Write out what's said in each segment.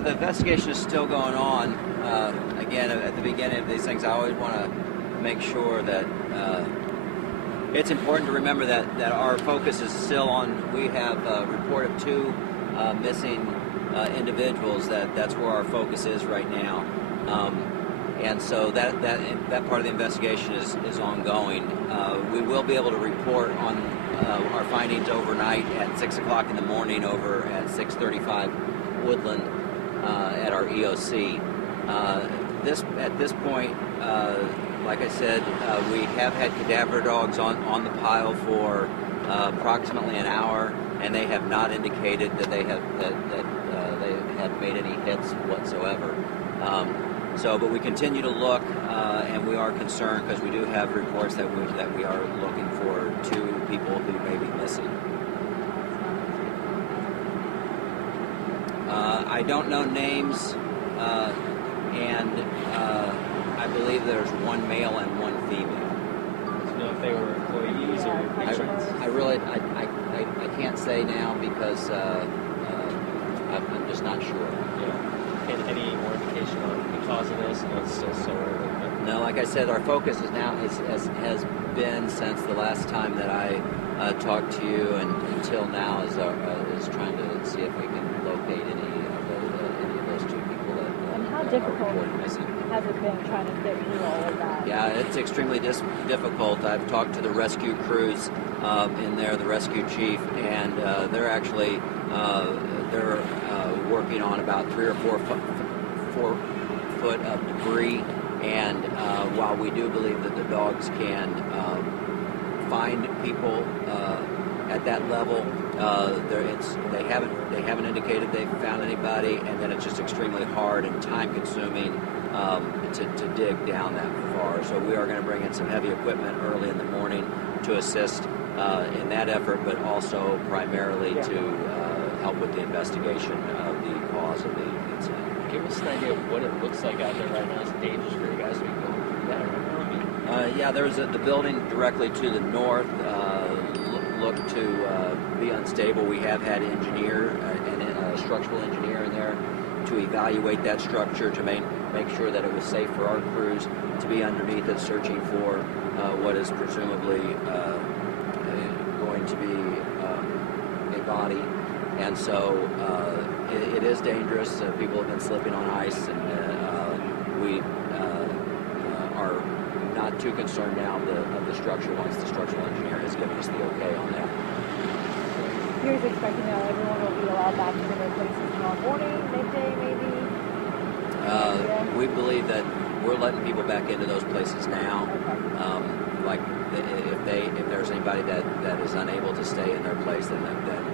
Yeah, the investigation is still going on. Again, at the beginning of these things, I always want to make sure that it's important to remember that our focus is still on, we have a report of 2 missing individuals. That's where our focus is right now. And so that part of the investigation is ongoing. We will be able to report on our findings overnight at 6 o'clock in the morning over at 635 Woodland at our EOC. At this point, like I said, we have had cadaver dogs on the pile for approximately an hour, and they have not indicated that they have made any hits whatsoever. But we continue to look, and we are concerned because we do have reports that we are looking for 2 people who may be missing. I don't know names, and I believe there's 1 male and 1 female. Do you know if they were employees or patrons? I can't say now because I'm just not sure. Yeah. And any more indication on the cause of this? It's still so early. No, like I said, our focus is now has been since the last time that I talked to you, and until now is trying to see if we can locate any of those 2 people that and how difficult has it been trying to get through all of that? Yeah, it's extremely difficult. I've talked to the rescue crews in there, the rescue chief, and they're actually working on about 3 or 4 foot of debris. And while we do believe that the dogs can find people at that level, they haven't indicated they've found anybody, and then it's just extremely hard and time-consuming to dig down that far. So we are going to bring in some heavy equipment early in the morning to assist in that effort, but also primarily to help with the investigation of the cause of the incident. Give us an idea of what it looks like out there right now. Is it dangerous for you guys to be going through that right now? Yeah, there's the building directly to the north looked to be unstable. We have had a structural engineer in there to evaluate that structure to make sure that it was safe for our crews to be underneath it, searching for what is presumably going to be a body. And so it is dangerous. People have been slipping on ice, and we are not too concerned now of the structure once the structural engineer has given us the okay on that. Here's expecting that everyone will be allowed back into their places tomorrow morning, midday maybe? We believe that we're letting people back into those places now. Like if there's anybody that is unable to stay in their place, then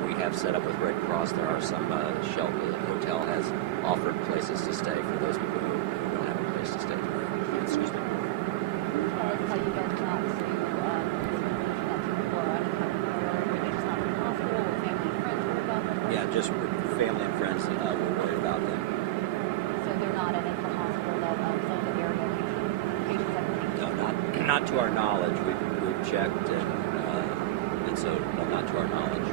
we have set up with Red Cross. There are some shelter. The hotel has offered places to stay for those people who don't have a place to stay. Excuse me. Yeah, just family and friends. We're worried about them. So they're not at the hospital that some of the area patients have been? No, not to our knowledge. We've checked, and so no, not to our knowledge.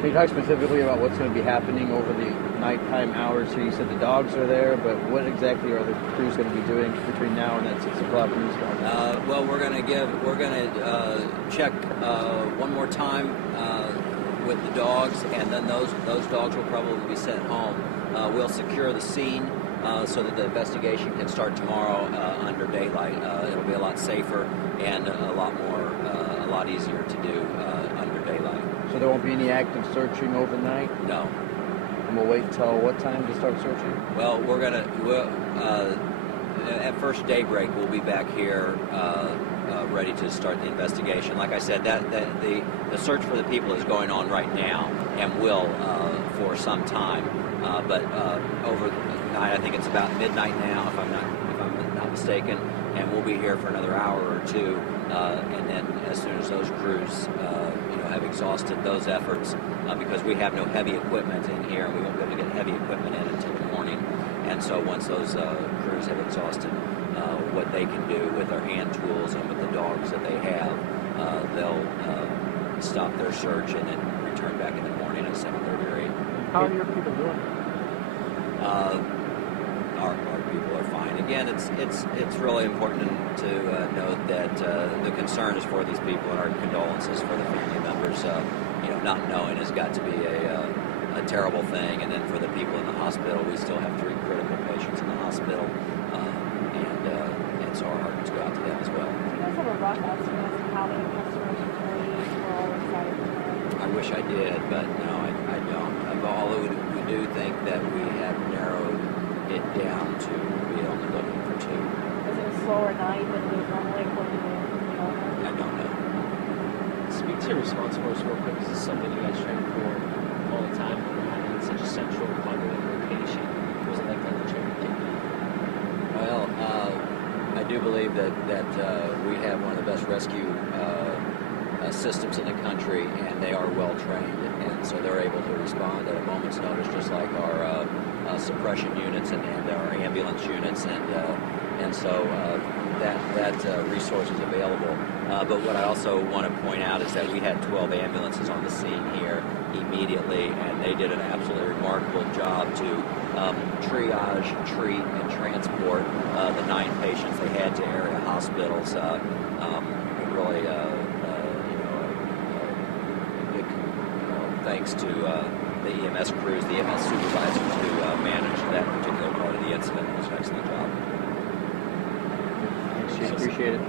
Can you talk specifically about what's going to be happening over the nighttime hours here? You said the dogs are there, but what exactly are the crews going to be doing between now and that 6 o'clock news? Well, we're going to check one more time with the dogs, and then those dogs will probably be sent home. We'll secure the scene so that the investigation can start tomorrow under daylight. It'll be a lot safer and a lot easier to do under daylight. So there won't be any active searching overnight? No. And we'll wait until what time to start searching? Well, at first daybreak, we'll be back here ready to start the investigation. Like I said, the search for the people is going on right now and will for some time. But overnight, I think it's about midnight now, if I'm not mistaken, and we'll be here for another hour or 2. And then as soon as those crews have exhausted those efforts, because we have no heavy equipment in here, and we won't be able to get heavy equipment in until the morning. And so once those crews have exhausted what they can do with their hand tools and with the dogs that they have, they'll stop their search and then return back in the morning at 7:30 or 8. How are your people doing? our people are fine. Again, it's really important to note that the concern is for these people, and our condolences for the family members. Not knowing has got to be a terrible thing. And then for the people in the hospital, we still have 3 critical patients in the hospital, and so our hearts go out to them as well. Do you guys have a rough estimate of how many customers, employees were all excited tonight? I wish I did, but no, I don't. Although we do think that we have narrowed it down to be only looking for 2. Is it a slower night than it is normally according to the owner? I don't know. Speak to your response force real quick. This is something you guys train for all the time. Having such a central, popular location. Was it like that in Cherokee? Well, I do believe that we have one of the best rescue systems in the country, and they are well trained, and so they're able to respond at a moment's notice, just like our suppression units and our ambulance units, and so that resource is available. But what I also want to point out is that we had 12 ambulances on the scene here immediately, and they did an absolutely remarkable job to triage, treat, and transport the 9 patients they had to area hospitals. Really, big thanks to the EMS crews, the EMS supervisors who managed that particular part of the incident. It was an excellent job. Thanks, Chief. Appreciate it.